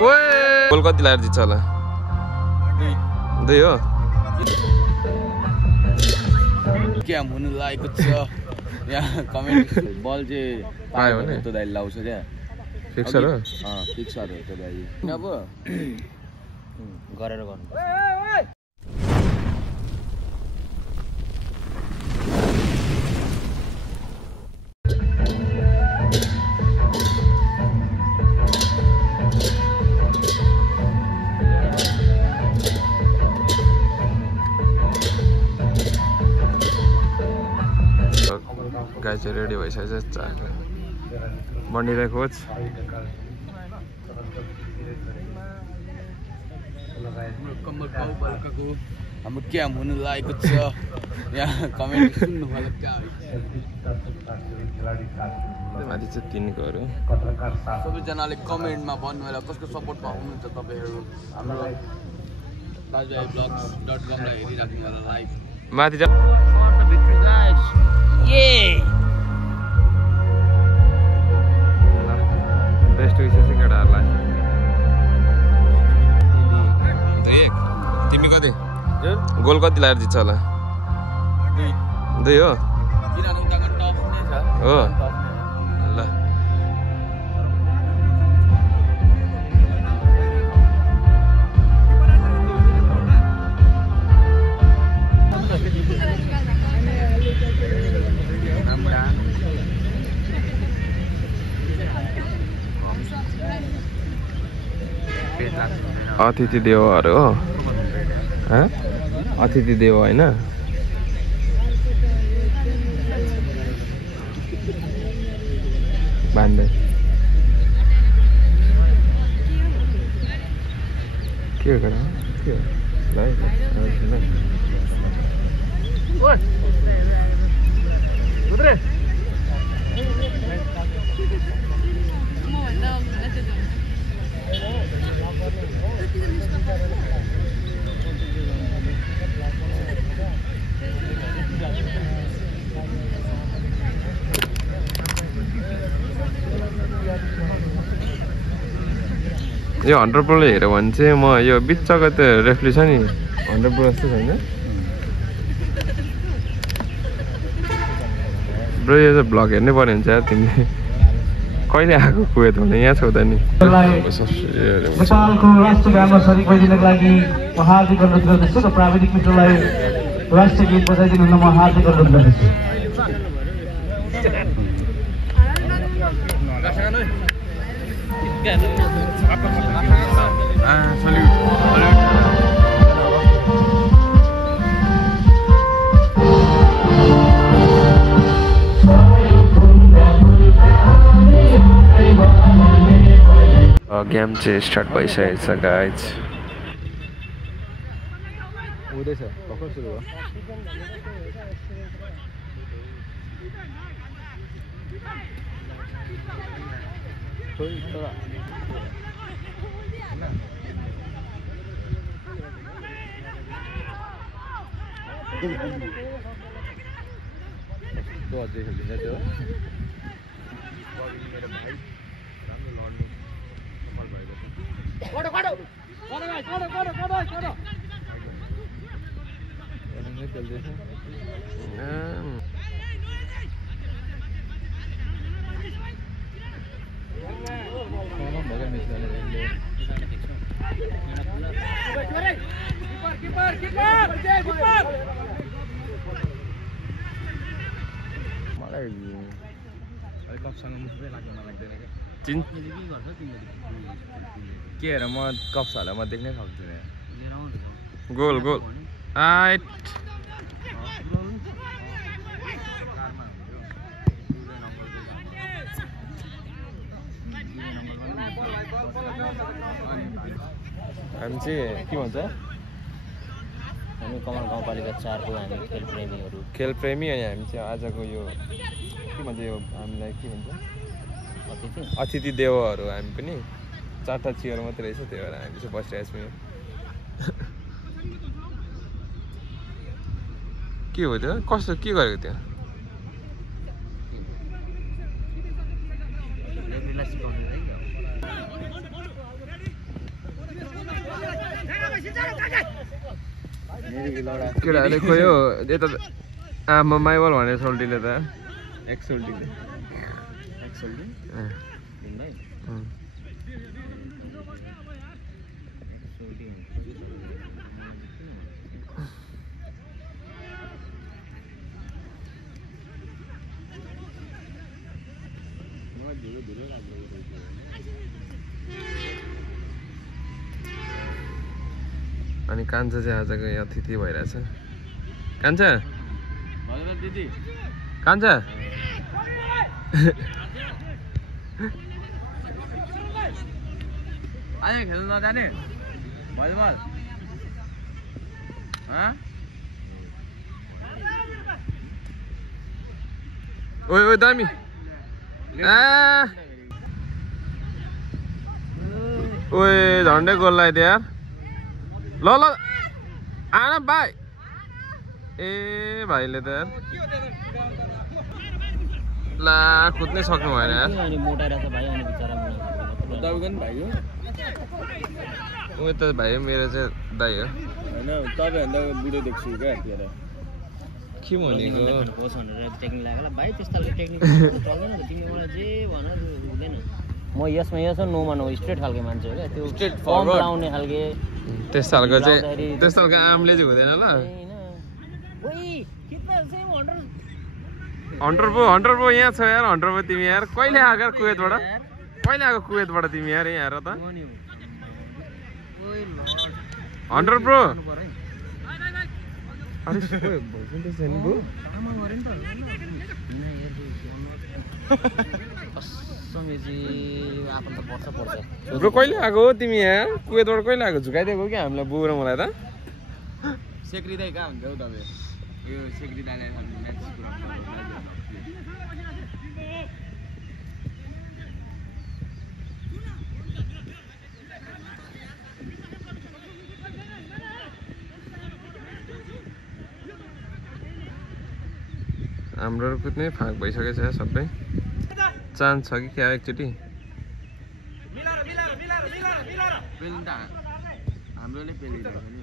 Goal कति लागेर जित्छ होला 2 हो क्या हुनु लागेको छ यहाँ कमेन्ट बल चाहिँ पायो भने त दाइ लाउँछ क्या फिक्सर हो फिक्सर हो त दाइ अब गरेर गर्नु गाई चाहिँ रेडी भइसकेछ बनिरहेको कोच कम्मल पाउ बल्काको हाम्रो क्याम हुनु लागेको छ यहाँ कमेन्ट सुन्नु होला क्या माथि चाहिँ 3 कोहरू सबैजनाले कमेन्टमा भन्नु होला कसको सपोर्टमा हुनुहुन्छ तपाईँहरू हाम्रो dajuai.com लाई हेरिराख्नु होला लाइभ माथि बेस्ट विशेष केटाहरूलाई तिमी कति गोल कति लागेर जित्छ होला 2 हो हो ल अतिथि देवहरू हो अतिथि देव होइन बान्दै के हो के यो 100 प्रोले हेऱ्यो भने चाहिँ म यो बिचको त रेफ्ली छ नि 100 प्रो जस्तो छैन ब्रो यो चाहिँ भ्लग हेर्नै पर्ने हुन्छ यार तिमीले कहिले आएको कुवेत भने यहाँ छौ त नि नेपालको राष्ट्रिय गानमा सरिक भइदिनको लागि म हार्दिक अनुरोध गर्दछु र प्राविधिक मित्रलाई राष्ट्रिय गीत बजाइदिनु हुन म हार्दिक अनुरोध गर्दछु गेम चाहिँ स्टार्ट भइसकेको छ गाइज हुँदैछ भर्खर सुरु भयो अझै खेलिन्छ त्यो के हेर म कप्स हालेर म देख्नै सक्दिनँ गोल गोल आइट हामी चाहिँ के भन्छ हामी कमल गाउँपालिका 4 को हामी खेल प्रेमी अनि हामी चाहिँ आजको यो के भन्छ यो हामीलाई के भन्छ अतिथि देवहरू हामी पनि 4टा चेयर मात्रै रहेछ त्यही भएर हामी चाहिँ बसिरहेको छौँ के हो त्यो कस्तो के गरेको त्यो केटाहरूले खोयो यता आमा माइबल भने सोल्टीले त एक्सोल्टीले अनि कान्छा चाहिँ आजको यहाँ अतिथि भइरहेछ कान्छा दिदी कान्छा आज खेल्न नजाने भलिबल ओइ ओइ दामी ओए झन्डै गोल लगाइदियो यार ल ल आना भाइ ए भाइले त यार ला कुद्नै सक्नु भएन यार ऊ त भाइ मेरो चाहिँ दाइ हो तपाईँभन्दा बुढो देख्छु क्या के भनेको म यसमा यसो नोमा नो स्ट्रेट खालको मान्छे हो क्या त्यो स्ट्रेट फरवर्ड लाउने खालके त्यस्तो खालको चाहिँ त्यस्तो खालको आमले चाहिँ हुँदैन ल हन्टर पो यहाँ छ यार हन्टर पो तिमी यार कहिले आएको कुवेतबाट कहिले आएको कुवेतबाट तिमी यार यहाँ हेर त हन्टर प्रो ब्रो कहिले आएको हो तिमी यार कुवेतबाट कहिले आएको झुकाइदिएको क्या हामीलाई बुबु र मलाई त सेक्री दाइ कहाँ हुन्थ्यो तपाईँ यो सेक्री दाइलाई हाम्रो कुद्ने फाँक भइसकेको छ सबै चान्स छ कि क्या एकचोटि हाम्रोले पेलिरहेको नि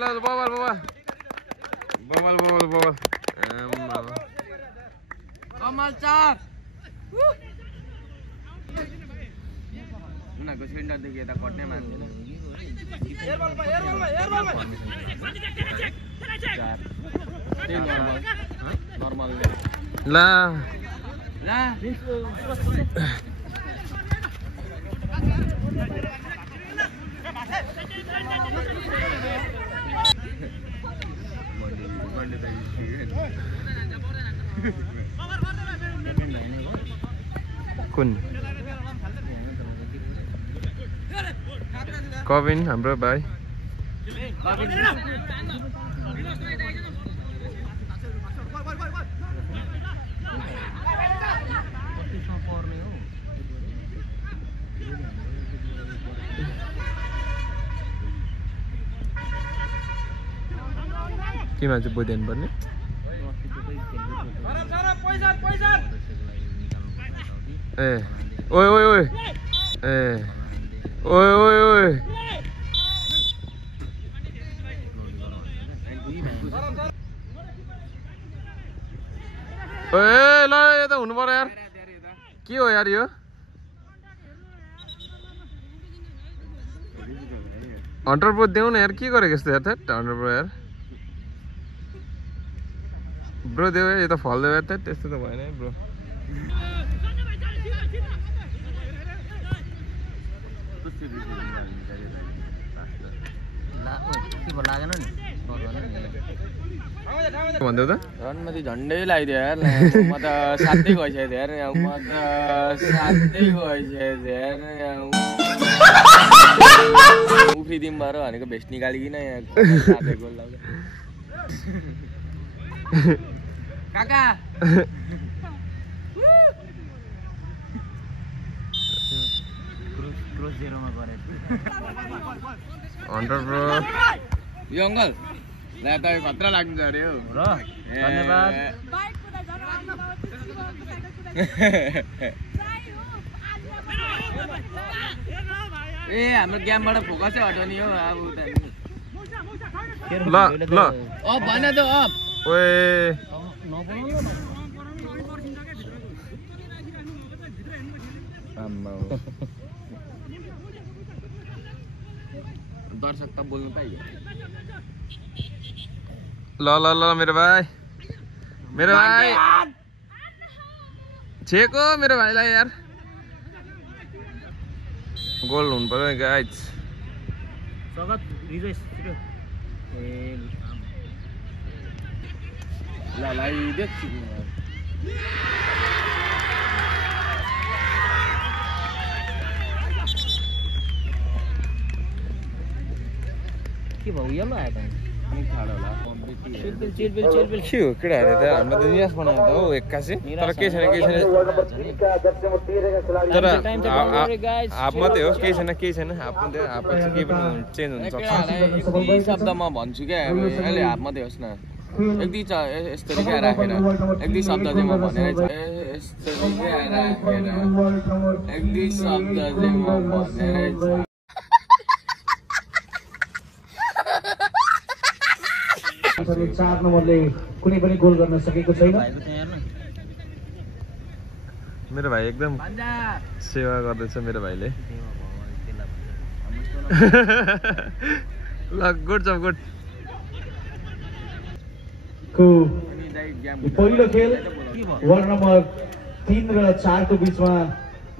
ल बबल कमल चाप उनीहरूको सेन्टरदेखि यता कट्नै मान्दैन ला कुन कविन हाम्रो भाइ केमा चाहिँ बुझ्दैन पर्ने ए ओए ओए ओए ए ओए ओए ओए ए ल यता हुनु पर्यो यार के हो यार यो हन्टर प्रो देऊ न यार के गरेको यस्तो यार हन्टर प्रो यार ब्रो देऊ यो त फल देऊ यार त्यस्तो त भएन है ब्रो भन्दै त रनमा चाहिँ झन्डै लगाइदियो यार म त साथै गइसकेको यार म त साथै गइसकेको यार उफ्रिदिउँ भएर भनेको भेस्ट निकालिकन यहाँ गोल लाग्यो काका हन्टर प्रो यो अङ्कल ला तपाईँ खतरा लाग्नु अरे हो र धन्यवाद ए हाम्रो गेमबाट फोकसै हटाउने हो अब ल ल अफ भन त अफ ओए दर्शक त बोल्नु पाइयो ल ल ल मेरो भाइ छेको मेरो भाइलाई यार गोल हुनु पर्यो गाइज स्वागत रिजोइस छिटो ए ल लाइदियो के भयो यल्लो आयो त चिलबिल के हो केटाहरू त हाम्रो त निराश बनायो त हो एक्कासी तर केही छैन तर हाफ मात्रै हो केही छैन हाफ मात्रै हाफ पछि केही पनि चेन्ज हुन सक्छ यति शब्दमा भन्छु क्या अहिले हाफ मात्रै होस् न एक दुई यस्तरी क्या राखेर एक दुई शब्द चाहिँ म भनेर यस्तरी क्या राखेर एक दुई शब्द चाहिँ म भनेर 4 नम्बरले कुनै पनि गोल गर्न सकेको छैन मेरो भाइ एकदम सेवा गर्दैछ मेरो भाइले ल गुड जब गुड को पहिलो खेल वार्ड नम्बर 3 र 4 को बीचमा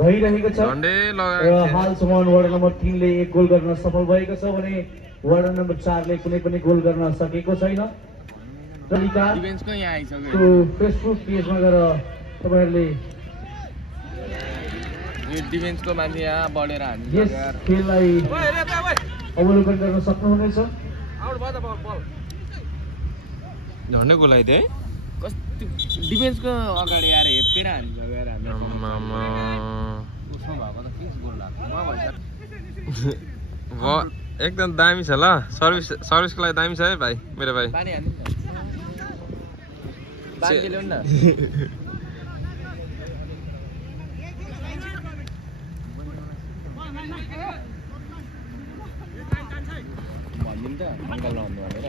भइरहेको छ र हालसम्म वार्ड नम्बर 3 ले एक गोल गर्न सफल भएको छ भने वार्ड नम्बर 4 ले कुनै पनि गोल गर्न सकेको छैन डिफेन्सको यहाँ आइसक्यो फेसबुक पेजमा गएर तपाईहरुले यो डिफेन्सको मान्छे यहाँ बढेर हान्छ यस खेललाई अवलोकन गर्न सक्नुहुनेछ झन्डै गोलाइदिए है कस्तो डिफेन्सको अगाडि आएर हेपेर हान्छ गएर हामी एकदम दामी छ ल सर्भिसको लागि दामी छ है भाइ मेरो भाइ पानी हाल्नु न बाल्टी ल्याउनु न भन्दिनु त अङ्कल नभन्नु भनेर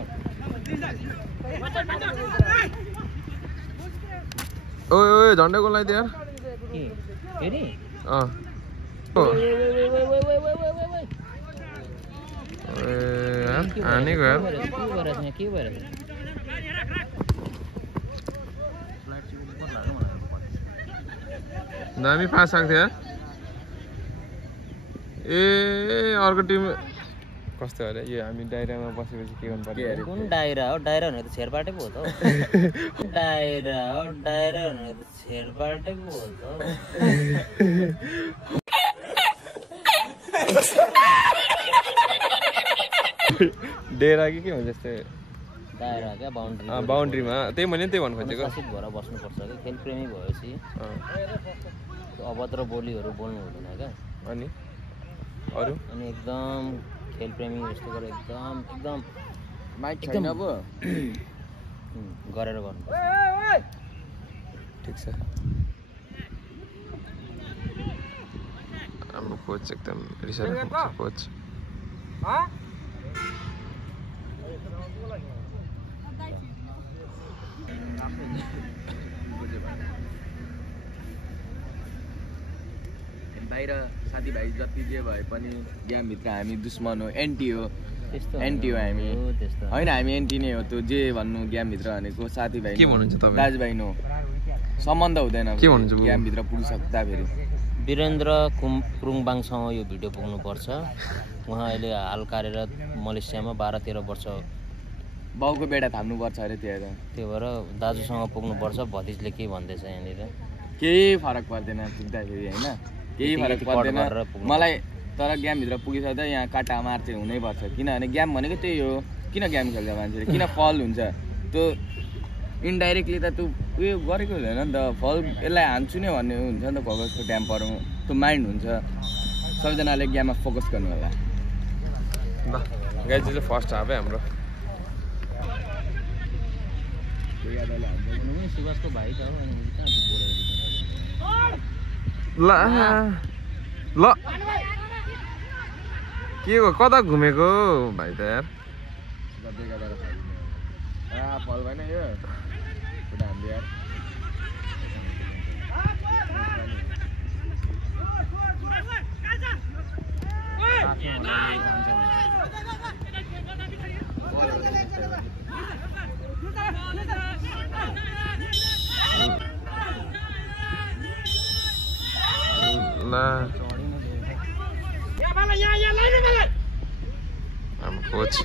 ओए झन्डै गोलाइदिए यार फेरि हानेको यार के भएर दामी पास आएको थियो यार ए अर्को टिम कस्तो अरे यो हामी डाइरामा बसेपछि के गर्नु पर्यो कुन डाइरा हो डाइरा भनेको त छेरपाटे पो हो त डाइरा हो डाइरा भनेको त छेरपाटे पो हो त डेरा कि के भन्छ यस्तै दायरा क्या बाउन्ड्रीमा त्यही मैले त्यही भन्नु खोजेको शासित भएर बस्नुपर्छ क्या खेल प्रेमी भएपछि अभद्र बोलीहरू बोल्नु हुँदैन क्या अनि अरू अनि एकदम खेल प्रेमी जस्तो गरेर एकदम माइक छैन अब गरेर गर्नुपर्छ ठिक छ हाम्रो कोच एकदम रिसाइरहेको कोच बाहिर साथीभाइ जति जे भए पनि गेमभित्र हामी दुश्मन हो एन्टी हो हामी होइन हामी एन्टी नै हो त्यो जे भन्नु गेमभित्र भनेको साथीभाइ दाजुभाइ नो सम्बन्ध हुँदैन गेमभित्र पुगिसक्दाखेरि वीरेन्द्र क्रुङबाङसँग यो भिडियो पुग्नुपर्छ उहाँ अहिले हाल कार्यरत मलेसियामा 12-13 वर्ष बाउको बेडा थाम्नुपर्छ अरे त्यही भएर दाजुसँग पुग्नुपर्छ भतिजले के भन्दैछ यहाँनिर केही फरक पर्दैन पुग्दाखेरि होइन केही फरक पर्दैन मलाई तर गेमभित्र पुगिसक्दा यहाँ काटा मार चाहिँ हुनैपर्छ किनभने गेम भनेको त्यही हो किन गेम खेल्छ मान्छेले किन फल हुन्छ त्यो इन्डाइरेक्टली त त्यो उयो गरेको हुँदैन नि त फल यसलाई हान्छु नै भन्ने हुन्छ नि त भगवान्को ड्याम्परमा त्यो माइन्ड हुन्छ सबैजनाले गेममा फोकस गर्नु होला ल गाइज चाहिँ फर्स्ट हाफ है हाम्रो दादाले हान्छ सुभाषको भाइ त हो अनि कहाँ बोलेको ल ल के हो कता घुमेको भाइ त यार बेगा दादा फल भएन यो खुट्टा हान्दियो यार I'm a coach.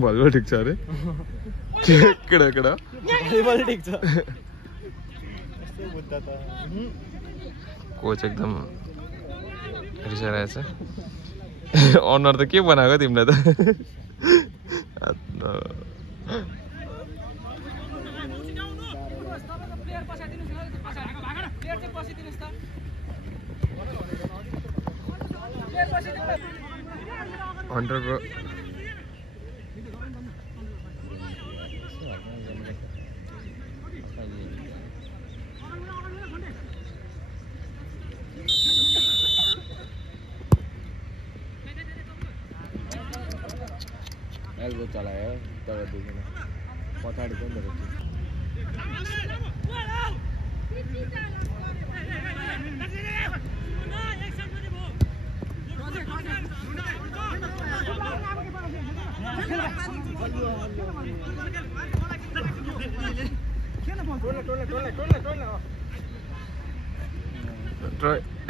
भलिबल ठिक छ अरे केडा भलिबल ठिक छ कोच एकदम रिसाइरहेछ अनर त के बनाएको तिमीलाई त अन्डर ब्रो एल्बो चलायो तर देखेन पछाडि पनि रहेछ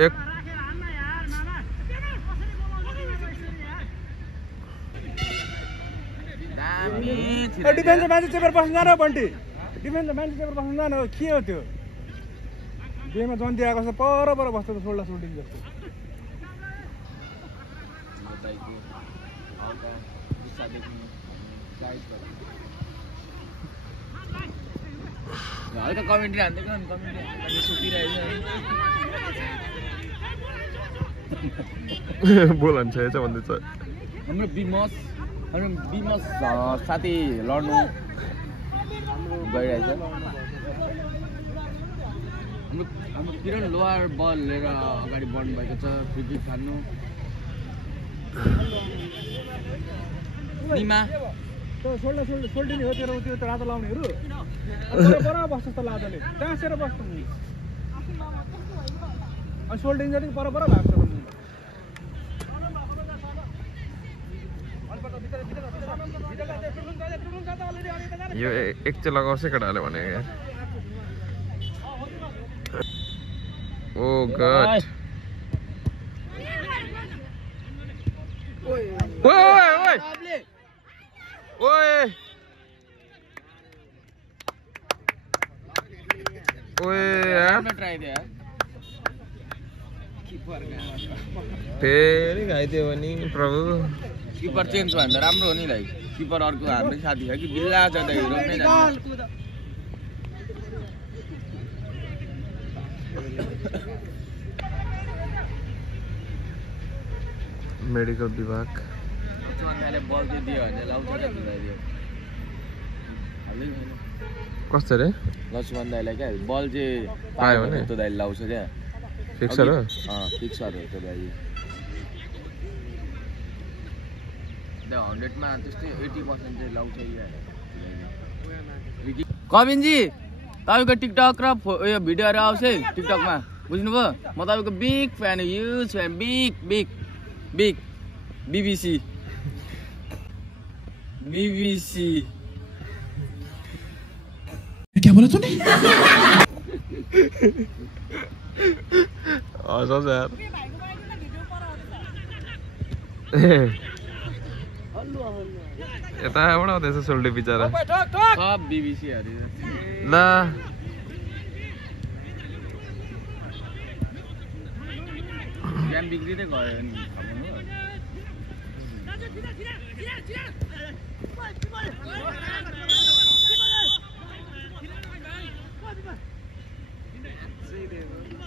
एक डिफेन्स मान्छे चेपेर बस्नु जान बन्टी डिफेन्स मान्छे चेपेर बस्नु जान के हो त्यो गेममा जन्ती आएको छ पर बस्छ त सोल्डा सोल्डिङ जस्तो हल्का कमेन्ट्री हान्दिएको नि कमेन्ट्री सुतिरहेछ बोलन छ भन्दैछ हाम्रो बिमस साथी लड्नु गइरहेछ हाम्रो किरण लोवर बल लिएर अगाडि बढ्नु भएको छ फ्री किक खान्नु निमा त्यो सोल्डिने हो तेरो त्यो रातो लाउनेहरू पर बस्छ त लादोले त्यहाँ सेर बस्नु अनि सोल्डिङ जति पर भएको छ यो एक चाहिँ लगाउँछ केटाले भने ओ गॉड ओए ओए ओए ओए यार ट्राई दे यार फेरि खाइदियो भने प्रभु किपर चेन्ज भन्दा राम्रो हो नि भाइ किपर अर्को हाम्रो साथी छ कि बिल्ला छ त हिरो नै जान्छ मेडिकल विभाग चन्दाले बल चाहिँ दियो भने लाउँछ क्या दियो कस्तो रे लक्ष्मण दाइलाई क्या बल चाहिँ पायो भने त्यो दाइले लाउँछ क्या फिक्सर हो फिक्सर हो त्यो दाइ 100 मा त्यस्तै 80% चाहिँ लाउँछ कविनजी तपाईको टिकटक र यो भिडियोहरु आउँछ है टिकटकमा बुझ्नुभयो म तपाईको big fan huge fan big BBC क्या बोला तूने हँस यार यताबाट आउँदैछ सोल्डे बिचरा सब बीबीसी हरु ल गेम बिग्रिदै गयो नि बसिदियो